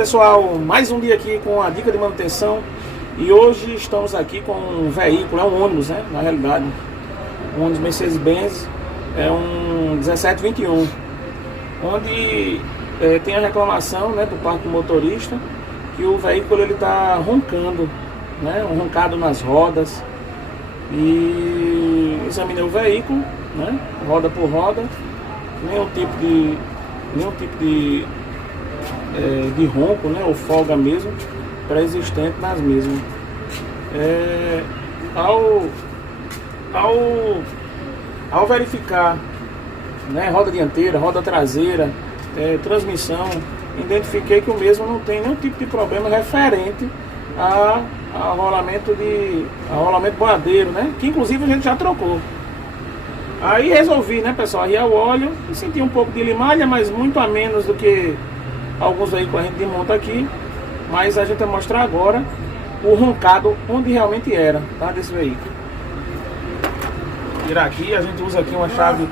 pessoal, mais um dia aqui com a dica de manutenção. E hoje estamos aqui com um veículo, é um ônibus, né? Na realidade, um ônibus Mercedes-Benz, é um 1721, onde tem a reclamação, né, por parte do motorista que o veículo ele está roncando, né? Um roncado nas rodas. E examinei o veículo, né? Roda por roda, nenhum tipo de ronco, né, ou folga mesmo pré-existente nas mesmas. Ao verificar, né, roda dianteira, roda traseira, transmissão, identifiquei que o mesmo não tem nenhum tipo de problema referente a rolamento boiadeiro, né, que inclusive a gente já trocou. Aí resolvi, né, pessoal, arriar o óleo e senti um pouco de limalha, mas muito a menos do que alguns veículos a gente desmonta aqui. Mas a gente vai mostrar agora o roncado onde realmente era, tá, desse veículo. Tirar aqui, a gente usa aqui uma chave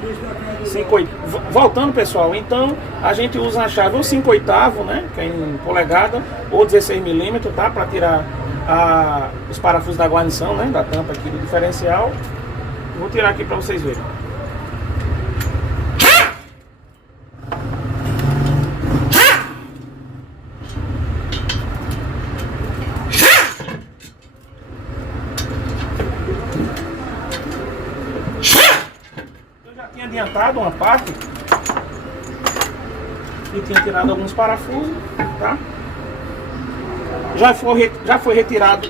5/8. Voltando, pessoal, então a gente usa a chave ou 5/8, né, que é em polegada, ou 16 milímetros, tá, para tirar os parafusos da guarnição, né, da tampa aqui do diferencial. Vou tirar aqui para vocês verem. Eu já tinha adiantado uma parte e tinha tirado alguns parafusos, tá? Já foi retirado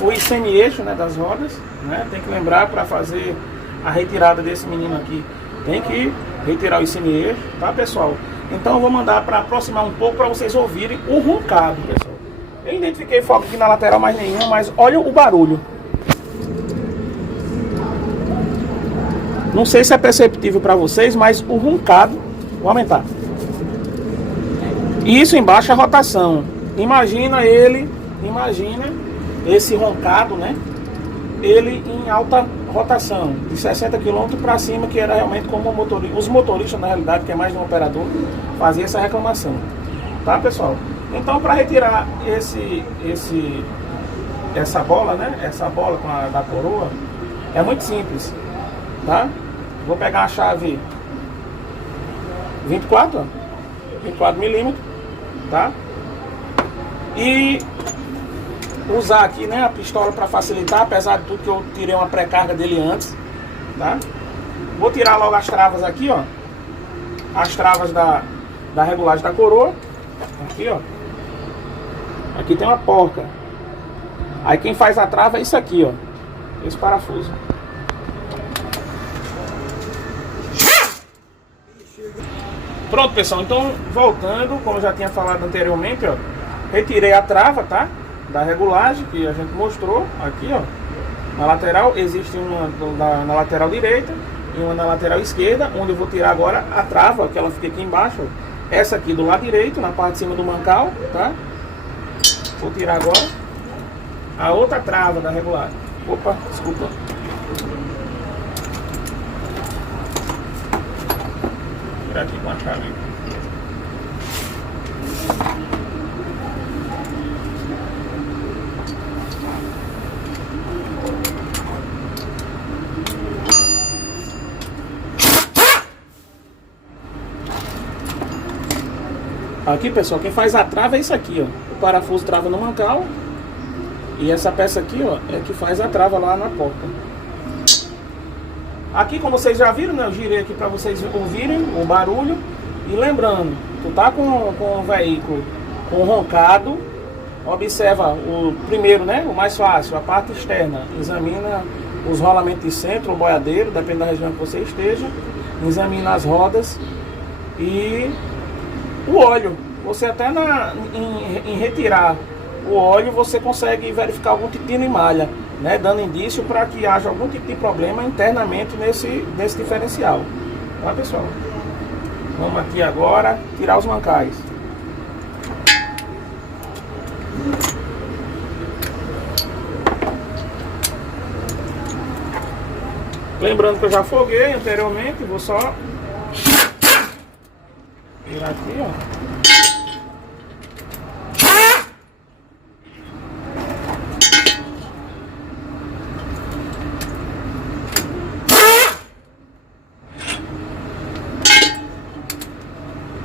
o semi-eixo, né, das rodas, né? Tem que lembrar, para fazer a retirada desse menino aqui, tem que retirar o semi-eixo, tá, pessoal? Então eu vou mandar para aproximar um pouco para vocês ouvirem o roncado, pessoal. Eu identifiquei foco aqui na lateral, mais nenhum, mas olha o barulho. Não sei se é perceptível para vocês, mas o roncado, vou aumentar. Isso em baixa rotação. Imagina esse roncado, né? Ele em alta rotação, de 60 km para cima, que era realmente como os motoristas, na realidade, que é mais de um operador, fazia essa reclamação. Tá, pessoal? Então, para retirar essa bola, né? Essa bola da coroa, é muito simples, tá? Vou pegar a chave 24 milímetros, tá? E usar aqui, né, a pistola para facilitar, apesar de tudo que eu tirei uma pré-carga dele antes, tá? Vou tirar logo as travas aqui, ó. As travas da regulagem da coroa. Aqui, ó. Aqui tem uma porca. Aí quem faz a trava é isso aqui, ó. Esse parafuso. Pronto, pessoal. Então, voltando, como eu já tinha falado anteriormente, ó. Retirei a trava, tá? Da regulagem que a gente mostrou aqui, ó. Na lateral, existe uma na lateral direita e uma na lateral esquerda, onde eu vou tirar agora a trava, que ela fica aqui embaixo, ó. Essa aqui do lado direito, na parte de cima do mancal, tá? Vou tirar agora a outra trava da regulagem. Opa, desculpa. Vou tirar aqui com a chave. Aqui, pessoal, quem faz a trava é isso aqui, ó. O parafuso trava no mancal. E essa peça aqui, ó, é que faz a trava lá na porta. Aqui, como vocês já viram, né, eu girei aqui para vocês ouvirem o barulho. E lembrando, tu tá com o veículo com roncado, observa o primeiro, né, o mais fácil, a parte externa. Examina os rolamentos de centro, o boiadeiro, depende da região que você esteja. Examina as rodas e o óleo. Você até em retirar o óleo, você consegue verificar algum tipo de limalha, né, dando indício para que haja algum tipo de problema internamente nesse diferencial. Tá, pessoal? Vamos aqui agora tirar os mancais. Lembrando que eu já afoguei anteriormente, vou só virar aqui, ó.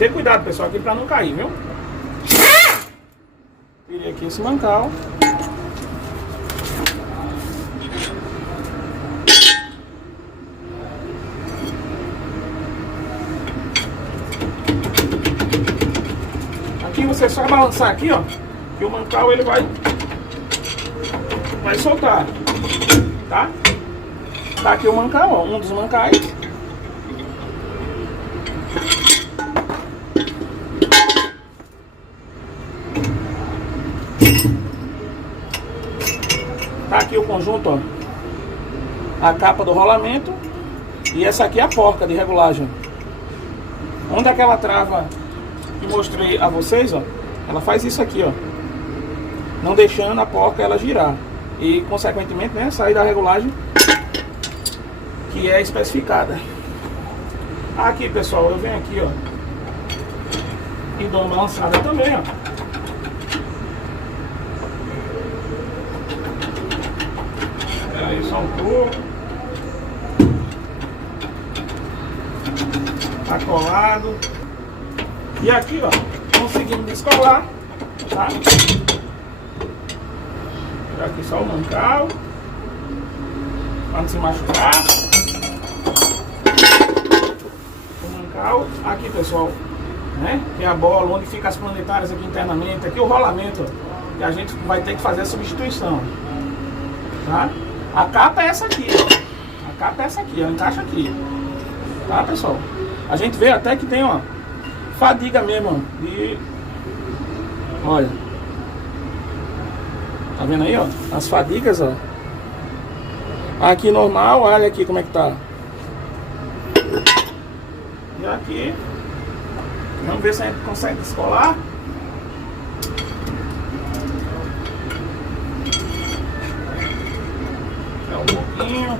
ter cuidado, pessoal, aqui pra não cair, viu? Tirei aqui esse mancal. Aqui você só balançar aqui, ó, que o mancal ele vai soltar, tá? Tá aqui o mancal, ó, um dos mancais. Tá aqui o conjunto, ó, a capa do rolamento, e essa aqui é a porca de regulagem. Onde aquela trava que mostrei a vocês, ó, ela faz isso aqui, ó, não deixando a porca ela girar e consequentemente, né, sair da regulagem que é especificada. Aqui, pessoal, eu venho aqui, ó, e dou uma lançada também, ó. Espera aí só um pouco. Tá colado. E aqui, ó, conseguimos descolar, tá? Tirar aqui só o mancal para não se machucar. O mancal aqui, pessoal, né? Que é a bola onde fica as planetárias aqui internamente. Aqui o rolamento, ó, que a gente vai ter que fazer a substituição, tá? A capa é essa aqui, ó. A capa é essa aqui, ó, encaixa aqui, tá, pessoal? A gente vê até que tem, ó, fadiga mesmo, e olha, tá vendo aí, ó, as fadigas, ó. Aqui normal, olha aqui como é que tá. E aqui, vamos ver se a gente consegue descolar. É um pouquinho.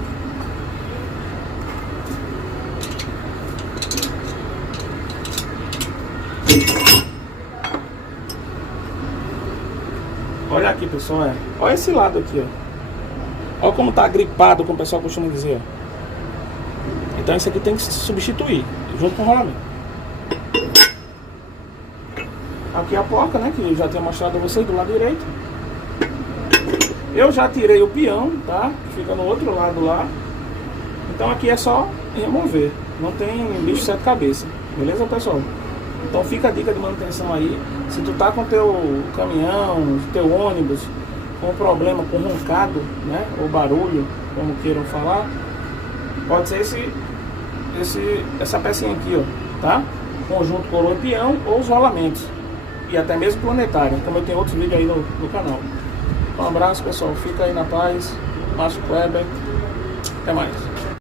Olha aqui, pessoal, olha esse lado aqui, ó. Olha como tá gripado, como o pessoal costuma dizer, ó. Então isso aqui tem que se substituir junto com o rolamento. Aqui a porca, né, que eu já tinha mostrado a vocês do lado direito. Eu já tirei o peão, tá, que fica no outro lado lá. Então aqui é só remover, não tem bicho de sete cabeças, beleza, pessoal? Então fica a dica de manutenção aí. Se tu tá com teu caminhão, teu ônibus com problema com roncado, né, ou barulho, como queiram falar, pode ser essa pecinha aqui, ó, tá? Conjunto coroa e peão ou os rolamentos e até mesmo planetário, como eu tenho outros vídeos aí no canal. Um abraço, pessoal, fica aí na paz. Márcio Kleber, até mais.